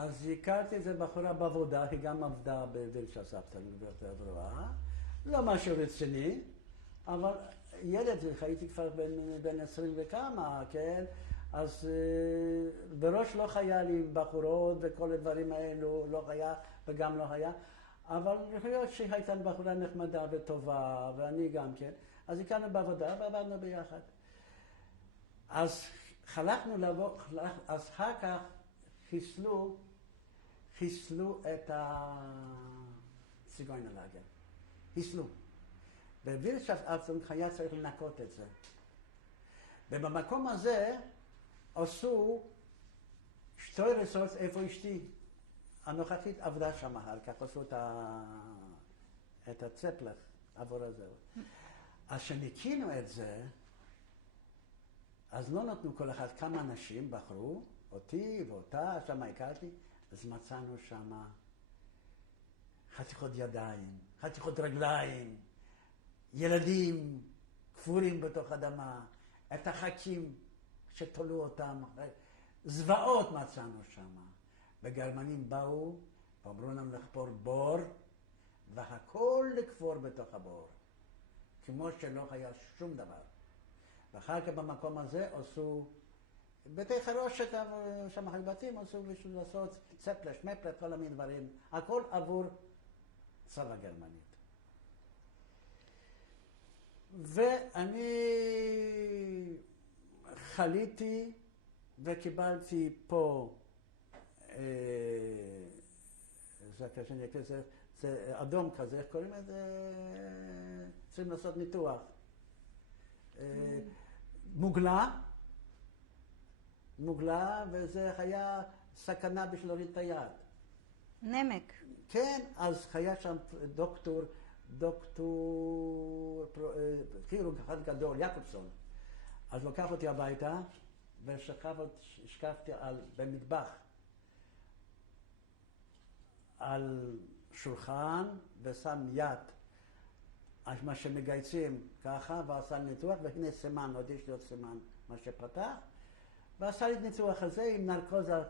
אז הכרתי איזה בחורה בעבודה, היא גם עבדה בווילצ'ה סבתא, בברורה. לא משהו רציני, אבל ילד, הייתי כבר בן 20 וכמה, כן? אז בראש לא היה לי בחורות וכל הדברים האלו, לא היה וגם לא היה. אבל יכול להיות שהיא הייתה בחורה נחמדה וטובה, ואני גם כן. אז הכרנו בעבודה ועבדנו ביחד. אז חלקנו לבוא, אז אחר כך חיסלו את הציגוינלאגר. חיסלו. בווילצ'אפט ארצונג היה צריך לנקות את זה. ובמקום הזה עשו שתי ריסורס איפה אשתי. הנוכחית עבדה שם אחר כך, עשו את הצפלך עבור הזה. אז כשניקינו את זה, אז לא נתנו כל אחד, כמה אנשים בחרו, אותי ואותה, שם הכרתי, אז מצאנו שם חתיכות ידיים, חתיכות רגליים, ילדים כפורים בתוך אדמה, את החכים שתולו אותם, זוועות מצאנו שם. וגרמנים באו ואמרו לנו לחפור בור, והכל לקפור בתוך הבור, כמו שלא היה שום דבר. ואחר כך במקום הזה עשו, בתי חרושת, שם החלבטים עשו בשביל לעשות צפלש, מפלט, כל מיני דברים, הכל עבור צבא גרמנית. ואני חליתי וקיבלתי פה, זה כזה, זה אדום כזה, איך קוראים לזה? צריכים לעשות ניתוח. מוגלה, וזה היה סכנה בשביל להוריד את היד. נמק. כן, אז היה שם דוקטור, כירורג אחד גדול, יעקובסון. אז לקח אותי הביתה, ושכבתי במטבח, על שולחן, ושם יד, מה שמגייצים ככה, ועשה ניתוח, והנה סימן, עוד יש לי עוד סימן, מה שפתח, ועשה לי ניתוח הזה עם נרקוזה,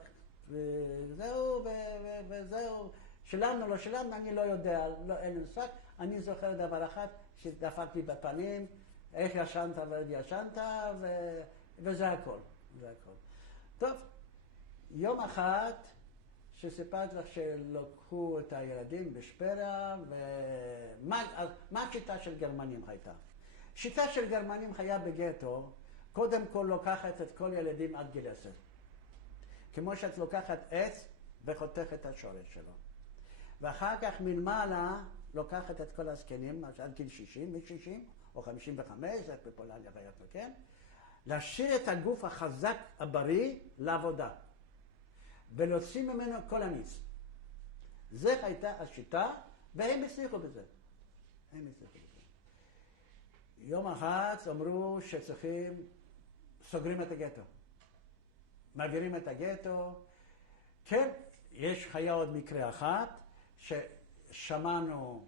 וזהו, שלנו, לא שלנו, אני לא יודע, אין לי מושג. אני זוכר דבר אחד, שדפקתי בפנים, איך ישנת ואיך ישנת, וזה הכל, זה הכל. טוב, יום אחד, שסיפרתי לך שלקחו את הילדים בשפרה, מה השיטה של גרמנים הייתה? שיטה של גרמנים היה בגטו, קודם כל לוקחת את כל ילדים עד גיל 10. כמו שאת לוקחת עץ וחותכת את השורש שלו. ואחר כך מלמעלה לוקחת את כל הזקנים, עד גיל 60, מ-60 או 55, זה בפולניה היה, כן? להשאיר את הגוף החזק, הבריא, לעבודה. ולהוציא ממנו כל המיץ. זה הייתה השיטה, והם הצליחו בזה. יום אחד אמרו שצריכים, סוגרים את הגטו. מעבירים את הגטו. כן, היה עוד מקרה אחת, ששמענו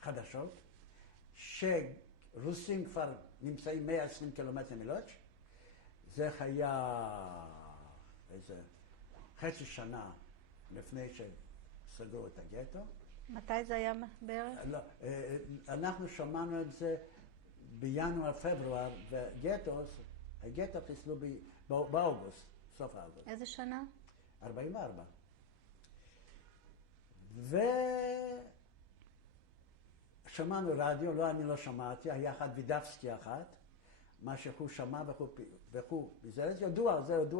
חדשות, שרוסים כבר נמצאים 120 קילומטר מלודז'. זה היה איזה חצי שנה לפני שסגרו את הגטו. מתי זה היה בערך? לא, אנחנו שמענו את זה בינואר-פברואר, והגטו חיסלו באוגוסט, סוף האוגוסט. איזה שנה? 44. ושמענו רדיו, לא, אני לא שמעתי, היה אחד וידבסקי אחת, מה שהוא שמע וכו', זה ידוע,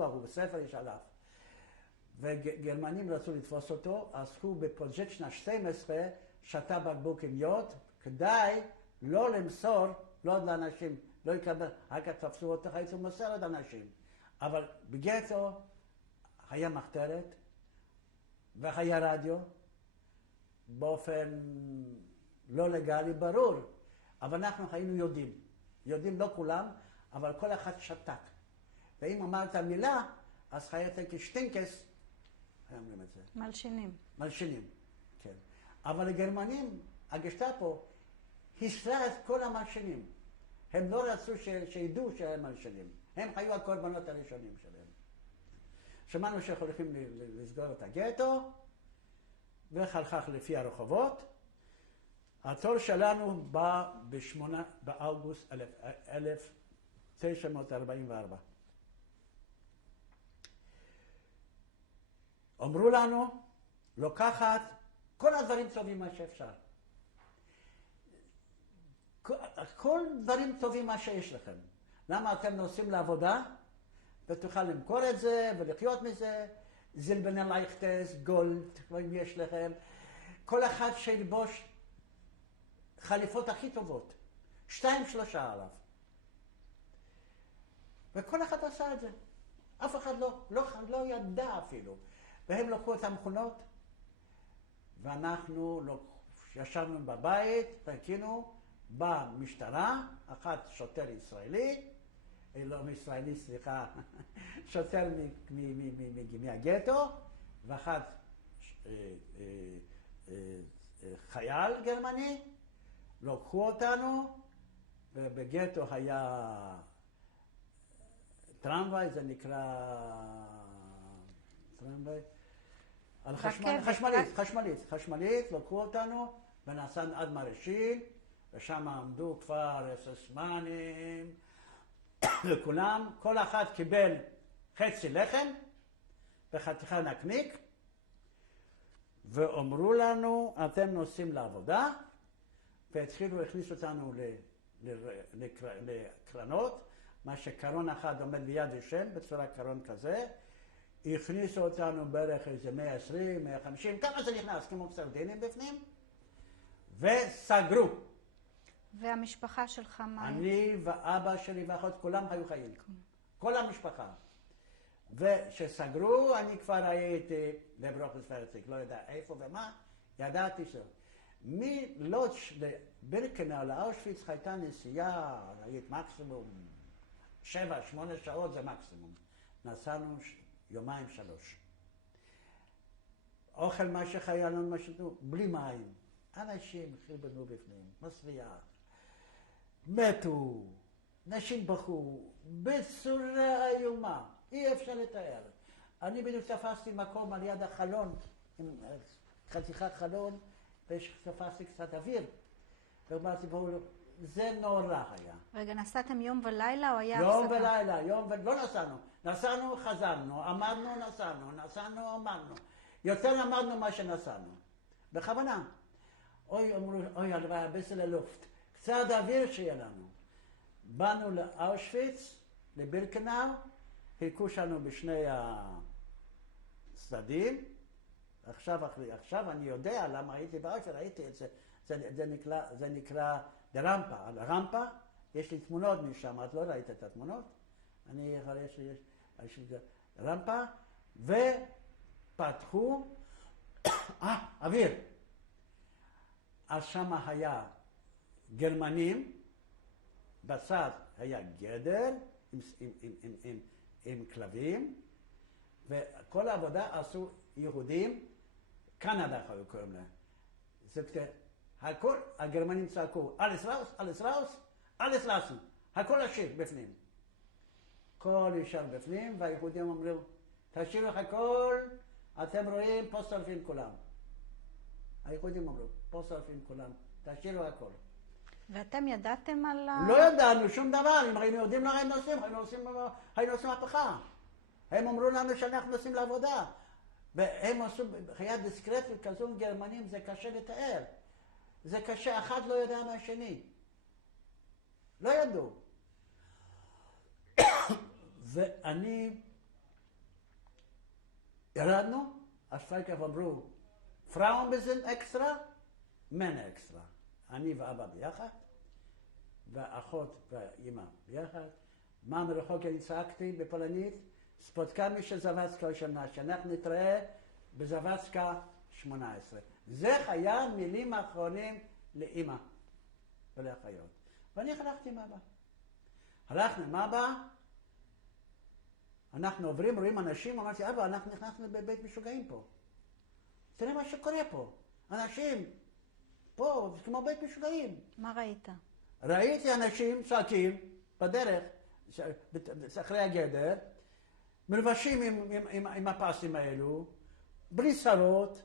הוא בספר יש עליו. וגרמנים רצו לתפוס אותו, אז הוא בפוזיצ'נה 12 שתה בקבוק עם יוד, כדי לא למסור, לא עוד לאנשים, לא יקבל, אחר כך תפסו אותו, הייתו מוסר עוד אנשים. אבל בגטו היה מחתרת, והיה רדיו, באופן לא לגלי ברור, אבל אנחנו היינו יודעים לא כולם, אבל כל אחד שתק. ואם אמרת מילה, אז חייבת כשטינקס, אומרים את זה. מלשינים, כן. אבל הגרמנים, הגשטאפו, הסרה את כל המלשינים. הם לא רצו שידעו שהם מלשינים. הם היו הקורבנות הראשונים שלהם. שמענו שהולכים לסגור את הגטו, וכך לפי הרחובות. התור שלנו בא באוגוסט 1944. אמרו לנו, לוקחת כל הדברים טובים מה שאפשר. כל דברים טובים מה שיש לכם. למה אתם נוסעים לעבודה ותוכל למכור את זה ולחיות מזה? זילבנה לייכטס, גולד, אם יש לכם. כל אחד שילבוש חליפות הכי טובות. 2-3 עליו. וכל אחד עשה את זה. אף אחד לא ידע אפילו. והם לקחו את המכונות, ואנחנו ישבנו בבית, חיכינו, באה משטרה, אחת שוטר ישראלי, לא ישראלי, סליחה, שוטר מהגטו, ואחת חייל גרמני, לקחו אותנו, ובגטו היה טרמווי, זה נקרא טרמווי, חשמלית, לקחו אותנו, ונסענו עד מרשיל, ושם עמדו כבר ססמנים, וכולם, כל אחד קיבל חצי לחם וחתיכה נקניק, ואמרו לנו, אתם נוסעים לעבודה, והתחילו, הכניסו אותנו לקרנות, מה שקרון אחד עומד ליד ישן, בצורה קרון כזה, הכניסו אותנו בערך איזה 120, 150, כמה זה נכנס, כמו סרדינים בפנים, וסגרו. והמשפחה שלך מה? אני ואבא שלי ואחות, כולם היו חיים. כל המשפחה. ושסגרו, אני כבר הייתי בברוכלס פרציק, לא יודע איפה ומה, ידעתי ש... מלוטש לבירקנאו לאושוויץ הייתה נסיעה, היית מקסימום 7-8 שעות זה מקסימום. נסענו 2-3 ימים. אוכל מה שהיה לנו, מה שתנו, בלי מים. אנשים חרבנו בפנים, מסריח. מתו, נשים בכו, בצורה איומה, אי אפשר לתאר. אני בדיוק תפסתי מקום על יד החלון, עם חתיכת חלון, ותפסתי קצת אוויר. ואמרתי, זה נורא היה. רגע, נסעתם יום ולילה או היה יום ולילה, לא נסענו. נסענו, חזרנו, אמרנו, נסענו, אמרנו. יותר אמרנו מה שנסענו. בכוונה. אמרו, הלוואי, הביסל ללופט. קצת אוויר שיהיה לנו. באנו לאושוויץ, לבירקנאו, חילקו שלנו בשני הצדדים. עכשיו אני יודע למה הייתי באושוויץ, ראיתי את זה. זה נקרא דרמפה. על הרמפה יש לי תמונות משם, את לא ראית את התמונות? אני אחרי שיש לי רמפה, ופתחו, אוויר. אז שם היה גרמנים, בצד היה גדר עם כלבים, וכל העבודה עשו יהודים, קנדה היו קוראים להם. הכל, הגרמנים צעקו, אלס ראוס, אלס ראוס, אלס לאסן, הכל השאיר בפנים. כל ישר בפנים, והיהודים אמרו, תשאירו הכל, אתם רואים, פה שורפים כולם. היהודים אמרו, פה שורפים כולם, תשאירו הכל. ואתם ידעתם על לא ידענו שום דבר, אם היינו יודעים לא היינו עושים מהפכה. הם אמרו לנו שאנחנו נוסעים לעבודה. והם עשו בחיית דיסקרטיות כזו עם גרמנים, זה קשה לתאר. זה קשה, אחד לא יודע מהשני. לא ידעו. ואני, ירדנו, השפייקף אמרו, פראון בזן אקסטרה, מן אקסטרה. אני ואבא ביחד, והאחות והאמא ביחד. מה מרחוק אני צעקתי בפולנית? ספוטקמי של זווצקה השנה, שאנחנו נתראה בזווצקה 18. זה היה מילים האחרונים לאמא ולאחיות. ואני הלכתי עם אבא. הלכנו עם אבא, אנחנו עוברים, רואים אנשים, אמרתי, אבא, אנחנו נכנסנו בבית משוגעים פה. תראה מה שקורה פה. אנשים פה, זה כמו בית משוגעים. מה ראית? ראיתי אנשים צועקים בדרך, אחרי הגדר, מלבשים עם הפסים האלו, בלי שרות.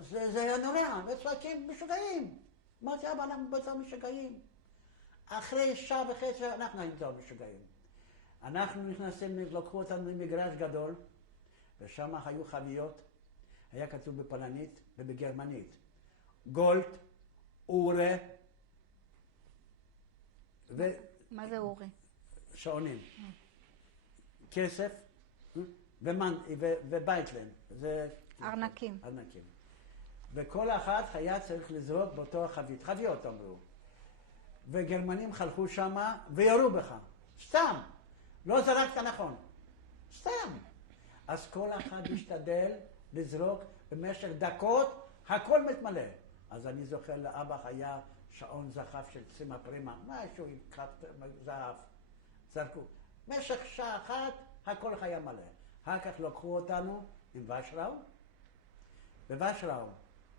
זה היה נורא, וצועקים משוגעים. אמרתי, אבא, אנחנו בתור משוגעים. אחרי שעה וחצי אנחנו היינו בתור משוגעים. אנחנו נכנסים, לקחו אותנו למגרש גדול, ושם היו חביות, היה כתוב בפולנית ובגרמנית. גולד, אורה, מה זה אורי? שעונים. כסף, ובייטלן. ארנקים. ארנקים. וכל אחד היה צריך לזרוק באותו החבית. חביות אמרו. וגרמנים חלכו שמה וירו בך. סתם. לא זרקת נכון. סתם. אז כל אחד השתדל לזרוק במשך דקות, הכל מתמלא. אז אני זוכר לאבא היה שעון זהב של צימה פרימה, משהו עם קאפ זהב. זרקו. במשך שעה אחת הכל היה מלא. אחר כך לקחו אותנו עם ושראו. בוושראו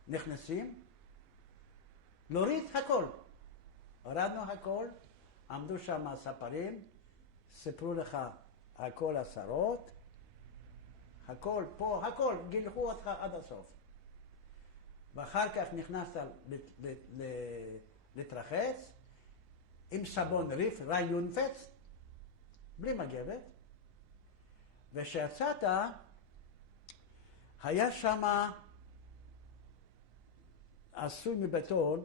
נכנסים, להוריד הכל. הורדנו הכל, עמדו שם הספרים, סיפרו לך הכל עשרות, הכל פה, הכל, גילחו אותך עד הסוף. ואחר כך נכנסת להתרחץ, עם סבון ריף, יונפץ, בלי מגבת, וכשיצאת, היה שם עשוי מבטון,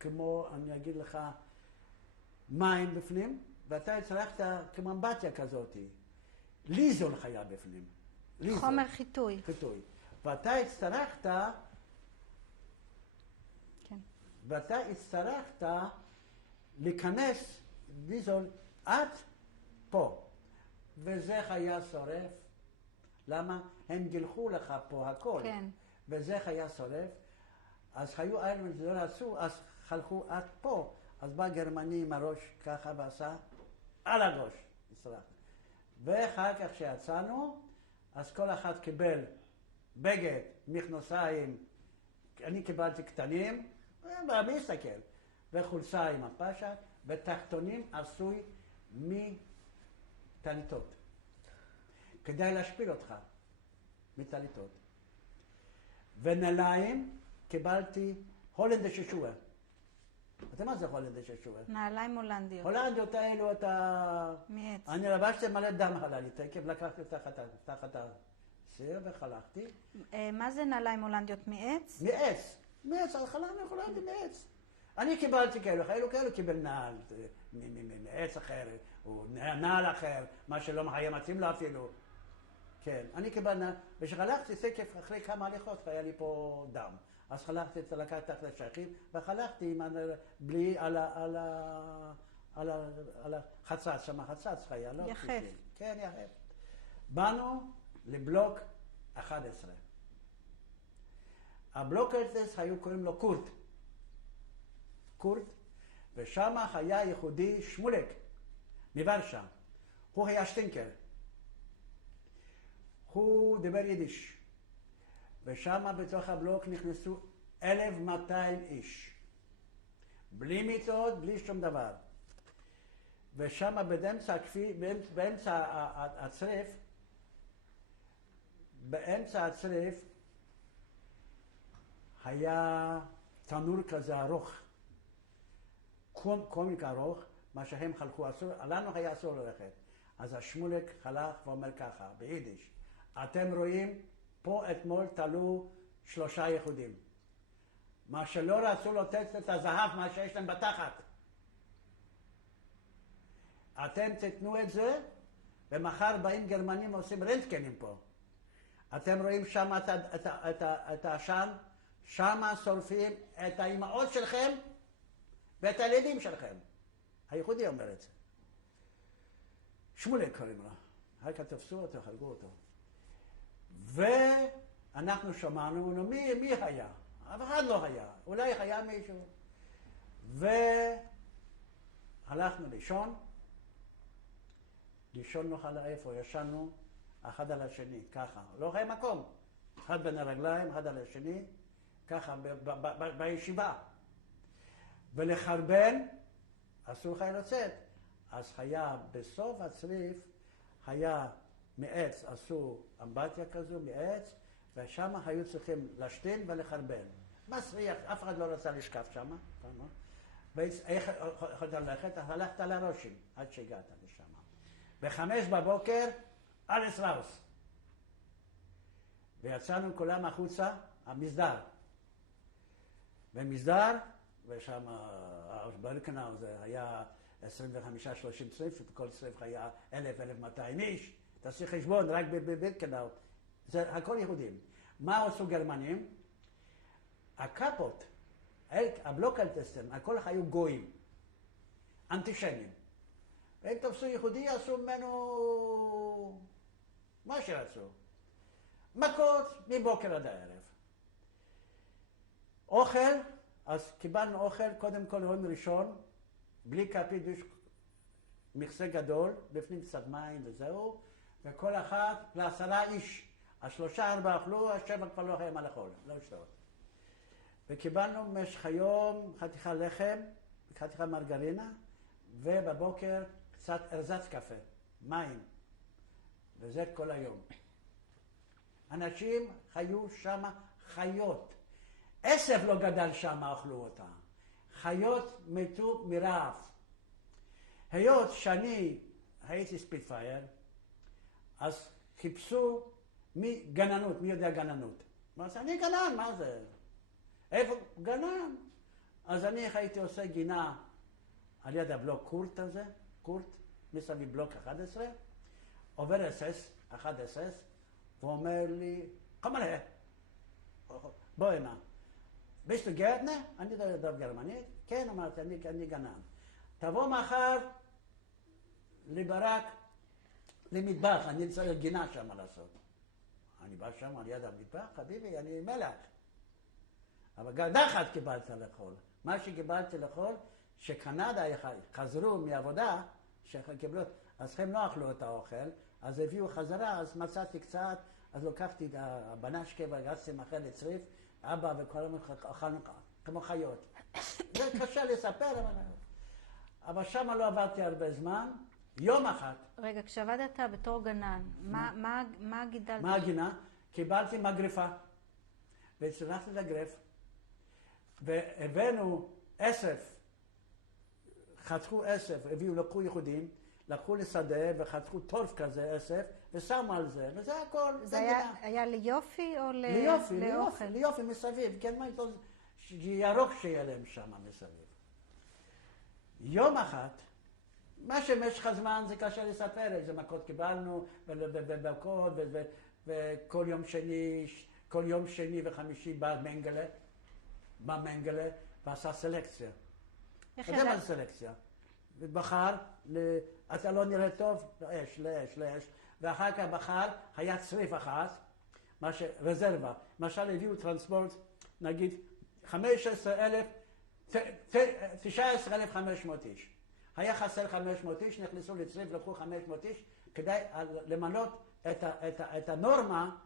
כמו, אני אגיד לך, מים בפנים, ואתה הצטרכת כמו אמבטיה כזאת. ליזול היה בפנים. ליזול. חומר חיטוי. חיטוי. ואתה הצטרכת, כן. ואתה הצטרכת להיכנס ליזול עד פה. וזה היה שורף. למה? הם גילחו לך פה הכל. כן. וזה היה שורף. אז היו איירמן שזה לא עשו, אז חלכו עד פה. אז בא גרמני עם הראש ככה ועשה על הראש. ואחר כך שיצאנו, אז כל אחד קיבל בגד, מכנסיים, אני קיבלתי קטנים, מי יסתכל, וחולצה עם הפשט, ותחתונים עשוי מטליטות. כדאי להשפיל אותך, מטליטות. ונעליים קיבלתי הולנדש ישוע. אתה יודע מה זה הולנדש ישוע? נעליים הולנדיות. הולנדיות האלו, אתה... מעץ. אני לבשתי מלא דם חללי, תקף לקחתי תחת הסיר וחלקתי. מה זה נעליים הולנדיות? מעץ? מעץ. מעץ, חלמנו הולנדי מעץ. אני קיבלתי כאלו קיבל נעל, מעץ אחר, או נעל אחר, מה שלא היה מתאים לו אפילו. כן, אני קיבל נעל, ושחלקתי תקף אחרי כמה הליכות, היה לי פה דם. אז חלקתי, לקחתי תחת השייכים, וחלקתי בלי על החצץ, שם החצץ היה, לא? יחף. כן, יחף. באנו לבלוק 11. הבלוק הזה היו קוראים לו קורט. קורט, ושם היה יהודי שמולק, מוורשה. הוא היה שטינקר. הוא דיבר יידיש. ושם בתוך הבלוק נכנסו 1,200 איש. בלי מיטות, בלי שום דבר. ושם באמצע הצריף היה תנור כזה ארוך. קומיק ארוך, מה שהם חלקו אסור, לנו היה אסור ללכת. אז השמולק חלך ואומר ככה, ביידיש, אתם רואים? פה אתמול תלו 3 יהודים. מה שלא רצו לתת את הזהב, מה שיש להם בתחת. אתם תתנו את זה, ומחר באים גרמנים ועושים רנטגנים פה. אתם רואים שם את העשן, שם שורפים את האימהות שלכם ואת הילדים שלכם. היהודי אומר את זה. שמולק קוראים לו. אחר כך תפסו אותו, חלקו אותו. ואנחנו שמענו, מי היה? אף אחד לא היה. אולי היה מישהו. והלכנו לישון נוכל איפה, ישנו אחד על השני, ככה. לא היה מקום. אחד בין הרגליים, אחד על השני, ככה, בישיבה. ולחרבן, אסור לך לצאת. אז היה בסוף הצריף, היה מעץ, עשו אמבטיה כזו מעץ, ושם היו צריכים להשתין ולחרבן. מסריח, אף אחד לא רצה לשכב שם. ואיך יכולת ללכת? הלכת לראשים עד שהגעת לשם. ב5 בבוקר, על סטראוס. ויצאנו כולם החוצה, המסדר. במסדר, ושם ברקנאו זה היה 25-30 צריף, וכל צריף היה 1,000-1,200 איש. תעשי חשבון, רק בברקנאו. זה הכל יהודים. מה עשו גרמנים? הקאפות, הבלוקלטסטן, הכל היו גויים, אנטישמים. והם תפסו יהודי, עשו ממנו מה שרצו. מכות מבוקר עד הערב. אוכל, אז קיבלנו אוכל, קודם כל יום ראשון, בלי כפית, מכסה גדול, בפנים קצת מים וזהו, וכל אחד ל10 איש. 3-4 אכלו, 7 כבר לא היה מה לאכול, לא לשתות. וקיבלנו במשך היום חתיכה לחם, חתיכה מרגרינה, ובבוקר קצת ארזץ קפה, מים. וזה כל היום. אנשים חיו שם חיות. עשב לא גדל שם, אכלו אותה. חיות מתו מרעב. היות שאני הייתי ספיטפייר, אז חיפשו גננות, מי יודע גננות? אז אני גנן, מה זה? איפה? גנן. אז אני הייתי עושה גינה על יד הבלוק קורט הזה, קורט, מסביב בלוק 11, עובר אסס, 11, ואומר לי, קום עליה, בוא הנה. ביסטו גרטנר? אני יודע גרמנית? כן, אמרתי, אני גנן. תבוא מחר לברק, למטבח, אני צריך גינה שם לעשות. אני בא שם על יד המטבח, חביבי, אני מלך. אבל גרדחת קיבלת לאכול. מה שקיבלתי לאכול, שקנדה חזרו מעבודה, שקיבלו, אז הם לא אכלו את האוכל, אז הביאו חזרה, אז מצאתי קצת, אז לקחתי את הבנשקה והגרצתי מאכל לצריף, אבא וכל אכלנו כמו חיות. זה קשה לספר, אבל שם לא עברתי הרבה זמן. יום אחד. רגע, כשעבדת בתור גנן, מה גידלת? מה הגינה? קיבלתי מגרפה, והצלחתי לגרף, והבאנו אסף, חתכו אסף, לקחו יהודים, לקחו לשדה וחתכו טורף כזה, אסף, ושמו על זה, וזה הכל. זה היה ליופי או לאוכל? ליופי מסביב, כן, מה איתו, ירוק שיהיה להם שם מסביב. יום אחד, מה שמשך הזמן זה קשה לספר, איזה מכות קיבלנו, ובמכות, וכל יום שני וחמישי בא מנגלה, ועשה סלקציה. אתה יודע מה זה סלקציה? ובחר, אתה לא נראה טוב, לאש, ואחר כך בחר, היה צריף אחת, רזרבה. למשל הביאו טרנספורט, נגיד 19,500 איש. היה חסר 500 איש, נכנסו לצריף, לקחו 500 איש, כדי למנות את הנורמה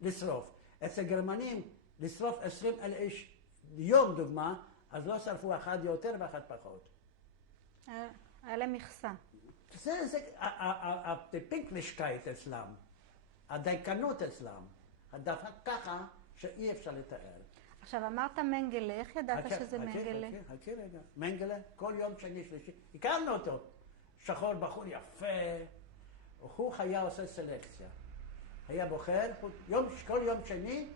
לשרוף. אצל גרמנים, לשרוף 20,000 איש יום דוגמה, אז לא שרפו אחד יותר ואחד פחות. היה להם מכסה. זה הפינקלישקייט אצלם, הדייקנות אצלם, הדבר ככה שאי אפשר לתאר. עכשיו אמרת מנגלה, איך ידעת שזה מנגלה? חכי רגע, מנגלה, כל יום שני שלישי, הכרנו אותו, שחור בחור יפה, הוא היה עושה סלקציה, היה בוחר, כל יום שני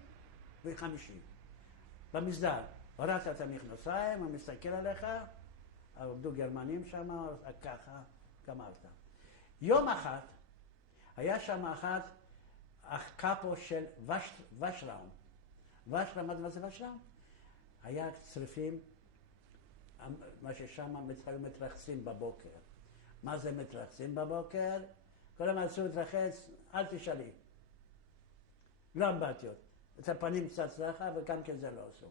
וחמישי, במסדר, הורדת את המכנסיים, הוא מסתכל עליך, עבדו גרמנים שם, ככה, גמרת. יום אחד, היה שם אחת, הקאפו של ושלאום. מה זה ושלאום? היה צריפים, מה ששם היו מתרחצים בבוקר. מה זה מתרחצים בבוקר? כל הזמן אסור להתרחץ, אל תשאלי. לא אמבטיות. את הפנים קצת צלחה וגם כן זה לא עשו.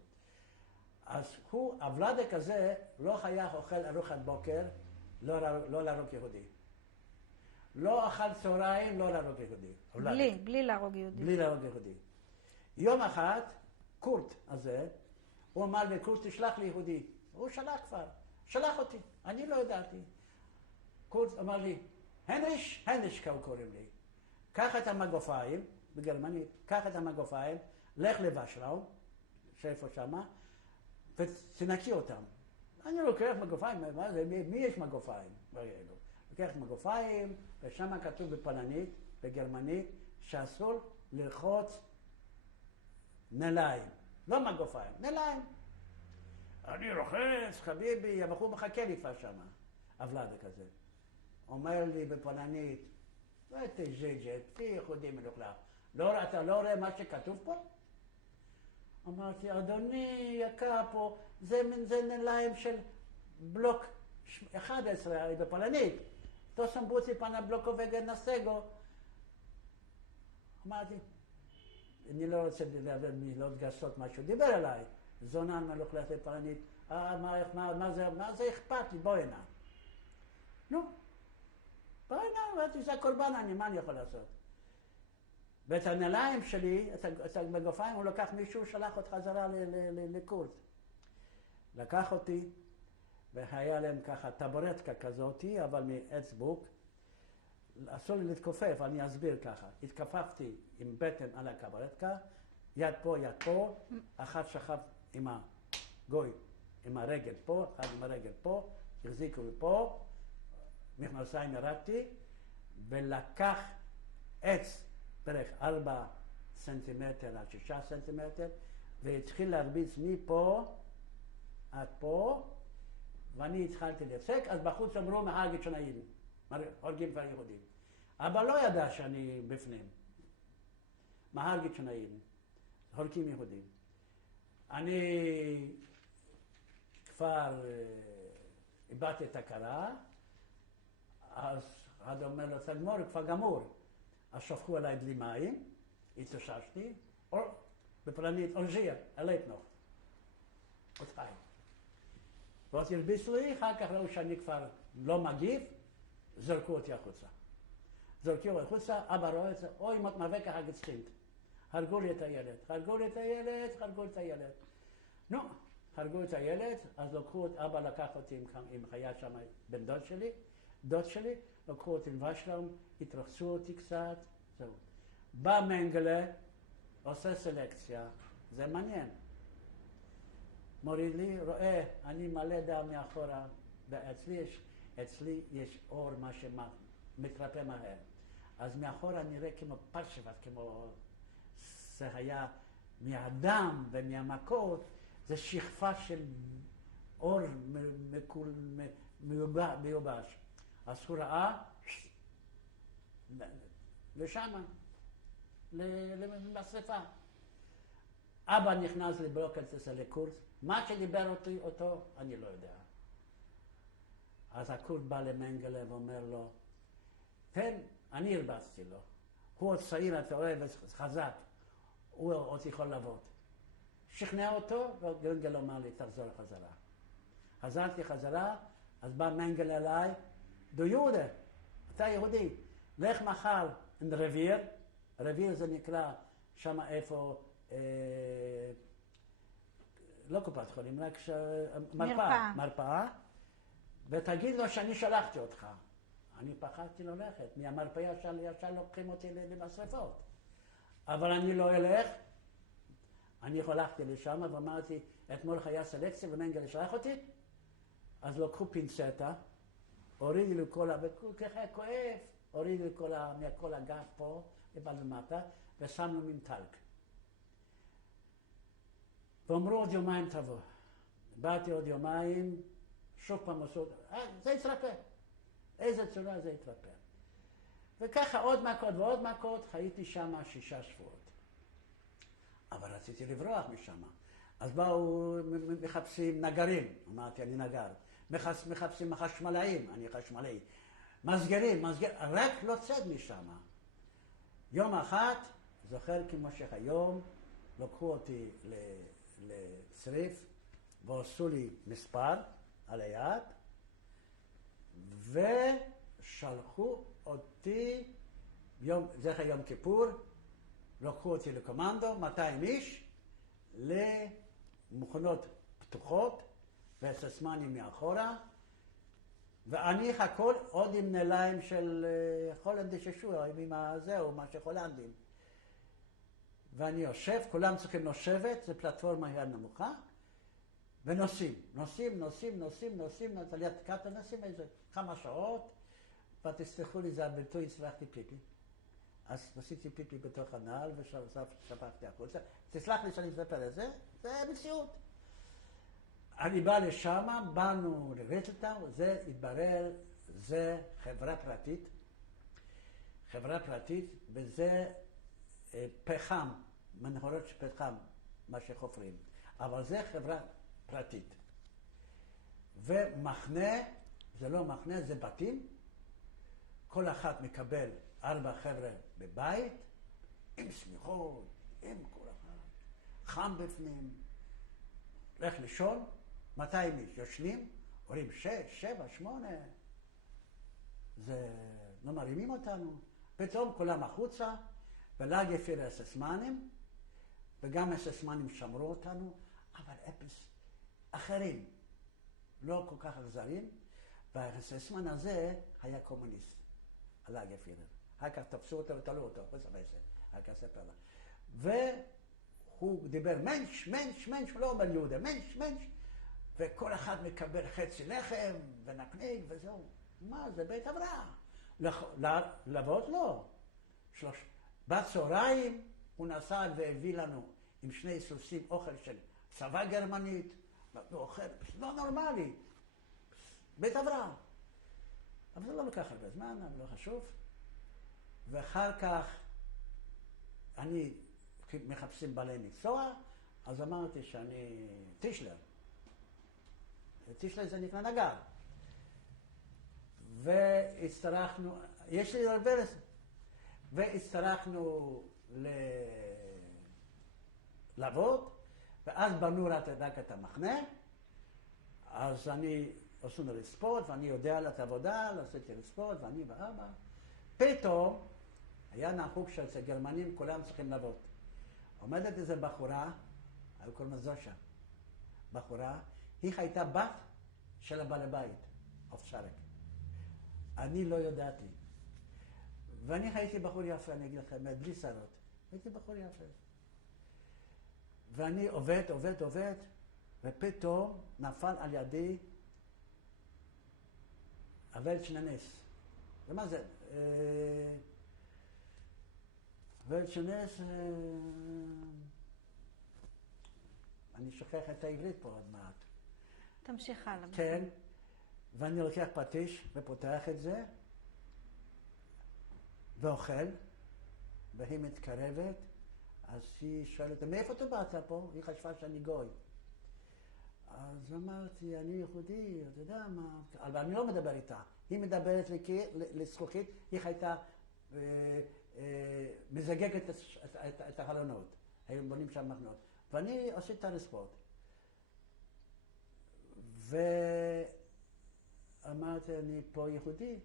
אז הוא, הוולדק הזה, לא היה אוכל ארוחת בוקר, לא להרוג יהודי. לא אכל צהריים, לא להרוג יהודי. בלי להרוג יהודי. בלי להרוג יהודי. יום אחד, קורט הזה, הוא אמר לקורט, תשלח לי יהודי. הוא שלח כבר, שלח אותי, אני לא ידעתי. קורץ אמר לי, הנריש קוראים לי, קח את המגופיים, בגרמנית, קח את המגופיים, לך לוושלאו, שאיפה שמה, ותנקי אותם. אני לוקח מגופיים, מה זה, מי יש מגופיים? לוקח מגופיים, ושם כתוב בפולנית, בגרמנית, שאסור לרחוץ נעליים. לא מגופיים, נעליים. אני רוחץ, חביבי, הבחור מחכה לי כבר שמה. אבלדה כזה. אומר לי בפולנית, ותז'ג'ת, פי יחודי מלוכלך. אתה לא רואה מה שכתוב פה? אמרתי, אדוני יקר פה, זה נעליים של בלוק 11 בפולנית. To są buty pana blokowego Nasego. אמרתי, אני לא רוצה לדבר מילות גסות משהו, דיבר אליי, זונן מלוכלך בפולנית, מה זה אכפת לי, בואי הנה. נו, בואי הנה, זה הקורבן, מה אני יכול לעשות? ואת הנעליים שלי, את המגופיים, הוא לקח מישהו, שלח אותך חזרה לקורס. לקח אותי, והיה להם ככה טבורטקה כזאתי, אבל מעץ בוק. אסור לי להתכופף, אני אסביר ככה. התכפפתי עם בטן על הטבורטקה, יד פה, אחד שכב עם הגוי, עם הרגל פה, אחד עם הרגל פה, החזיקו לי פה, מכנסיים ירדתי, ולקח עץ בערך 4 סנטימטר עד 6 סנטימטר, והתחיל להרביץ מפה עד פה, ואני התחלתי להפסק, אז בחוץ אמרו מהרגת שנאים, הורגים כבר יהודים. אבל לא ידע שאני בפנים. מהרגת שנאים, הורגים יהודים. אני כבר איבדתי את הכרה, אז אחד אומר לו, תגמור, כבר גמור. אז שפכו עליי דלי מים, התאוששתי, בפולנית אולז'יר, אלפנוך, עוד חיים. ואז הרביצו לי, אחר כך ראו שאני כבר לא מגיב, זרקו אותי החוצה. זרקו אותי החוצה, אבא רואה את זה, אוי, מת מווקה הגצחינט. הרגו לי את הילד, הרגו לי את הילד, הרגו את הילד. נו, הרגו את הילד, אז לקחו, אבא לקח אותי עם חיה שם, בן דוד שלי, לקחו אותי עם ושלום, התרחצו אותי קצת, זהו. בא מנגלה, עושה סלקציה, זה מעניין. מוריד לי, רואה, אני מלא דם מאחורה, ואצלי יש אור, מה שמתרפא מהר. אז מאחורה נראה כמו פרשבת, כמו זה היה מהדם ומהמכות, זה שכבה של אור מיובש. אז הוא ראה לשם, לשרפה. אבא נכנס לברוקלטס לקורס, מה שדיבר אותו, אני לא יודע. אז הקורס בא למנגלה ואומר לו, תן, אני הרבצתי לו. הוא עוד צעיר, אתה רואה, חזק. הוא עוד יכול לעבוד. שכנע אותו, ומנגלה אמר לי, תחזור חזרה. חזרתי חזרה, אז בא מנגלה אליי, דו יהודה, אתה יהודי, לך מחר עם רביר, רביר זה נקרא שם איפה, לא קופת חולים, רק מרפאה, ותגיד לו שאני שלחתי אותך. אני פחדתי ללכת, מהמרפאה ישר לוקחים אותי למשרפות. אבל אני לא אלך, אני הלכתי לשם ואמרתי, אתמול היה סלקציה ומנגל שלח אותי, אז לקחו פינצטה, הורידו לי ככה כואב, הורידו לי מכל הגב פה, למטה, ושמנו מין טלק. ואמרו עוד יומיים תבוא. באתי עוד יומיים, שוב פעם עשו, זה יתרפא. איזה צורה זה יתרפא. וככה עוד מכות ועוד מכות, חייתי שם 6 שבועות. אבל רציתי לברוח משם. אז באו מחפשים נגרים, אמרתי אני נגר. מחפשים חשמלאים, אני חשמלאי. מסגרים, רק לא צד משם. יום אחד, זוכר כמו שהיום, לקחו אותי לצריף, ועשו לי מספר על היד, ושלחו אותי, זה יום כיפור, לקחו אותי לקומנדו, 200 איש, למכונות פתוחות, וססמנים מאחורה, ואני הכל עוד עם נעליים של הולנד ששוע, עם הזהו, מה שהולנדים. ואני יושב, כולם צריכים לשבת, זו פלטפורמה יד נמוכה, ונוסעים, ליד קאטה נוסעים איזה כמה שעות, ותסלחו לי, זה הביטוי, הצלחתי פיפי. אז עשיתי פיפי בתוך הנעל ושפכתי החוצה. תסלח לי שאני אספר את זה, זה מציאות. אני בא לשם, באנו לריטלטאו, זה התברר, זה חברה פרטית, וזה פחם, מנהרות של פחם, מה שחופרים. אבל זה חברה פרטית. ומחנה, זה לא מחנה, זה בתים. כל אחת מקבל 4 חבר'ה בבית, עם סמיכות, עם כל אחד. חם בפנים. לך לישון, 200 איש יושנים, אומרים 6, 7, 8. זה לא מרימים אותנו. פתאום כולם החוצה, ולאג יפיר הססמנים, וגם הססמנים שמרו אותנו, אבל אפס אחרים, לא כל כך אכזרים, והססמן הזה היה קומוניסט, הלאג יפיר. אחר כך תפסו אותו ותלו אותו, אחר כך ספר לה. והוא דיבר מנש, הוא לא אומר יהודה, מנש, וכל אחד מקבל חצי לחם ונקניק וזהו. מה זה בית הבראה? לעבוד לא. בצהריים הוא נסע והביא לנו עם 2 סוסים אוכל של צבא גרמנית, ואוכל לא נורמלי, בית הבראה. אבל זה לא לקח הרבה זמן, אבל לא חשוב. ואחר כך אני מחפשים בעלי מקצוע, אז אמרתי שאני טישלר. טישלר זה נקרא נגר. והצטרכנו, יש לי הרבה לזה. והצטרכנו לעבוד, ואז בנו רק את המחנה, אז אני עשינו לספות, ואני יודע על העבודה, עשיתי לספות, ואני ואבא. פתאום היה נהוג שאצל גרמנים כולם צריכים לעבוד. עומדת איזו בחורה, היו קוראים לה זושה, בחורה, היא הייתה בת של הבעל הבית, אופצ'רק. אני לא ידעתי. ואני הייתי בחור יפה, אני אגיד לכם, בלי שערות. הייתי בחור יפה. ואני עובד, ופתאום נפל על ידי הוולצ'ננס. ומה זה? וולצ'ננס, אני שוכח את העברית פה עוד מעט. תמשיך הלאה. כן, ואני לוקח פטיש ופותח את זה, ואוכל, והיא מתקרבת, אז היא שואלת, מאיפה אתה באת פה? היא חשבה שאני גוי. אז אמרתי, אני יהודי, אתה יודע מה, אבל אני לא מדבר איתה. היא מדברת לזכוכית, היא הייתה מזגגת את החלונות. היו בונים שם מחנות. ואני עושה את הרספות. ואמרתי, אני פה יהודי,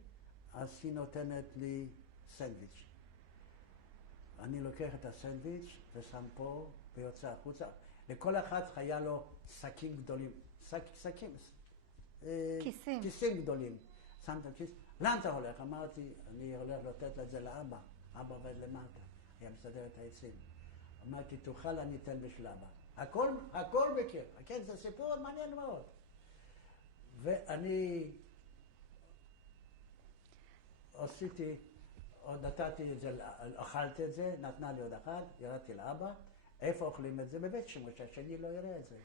אז היא נותנת לי סנדוויץ'. אני לוקח את הסנדוויץ' ושם פה ויוצא החוצה. לכל אחד היה לו שקים גדולים. כיסים גדולים. שם את הכיס. לאן אתה הולך? אמרתי, אני הולך לתת את זה לאבא. אבא עובד למטה. היה מסדר את העצים. אמרתי, תאכל, אני אתן בשביל אבא. הכל בכיף. כן, זה סיפור מעניין מאוד. ואני עשיתי, עוד נתתי את זה, אכלתי את זה, נתנה לי עוד אחד, ירדתי לאבא. איפה אוכלים את זה? בבית שמש, השני לא יראה את זה.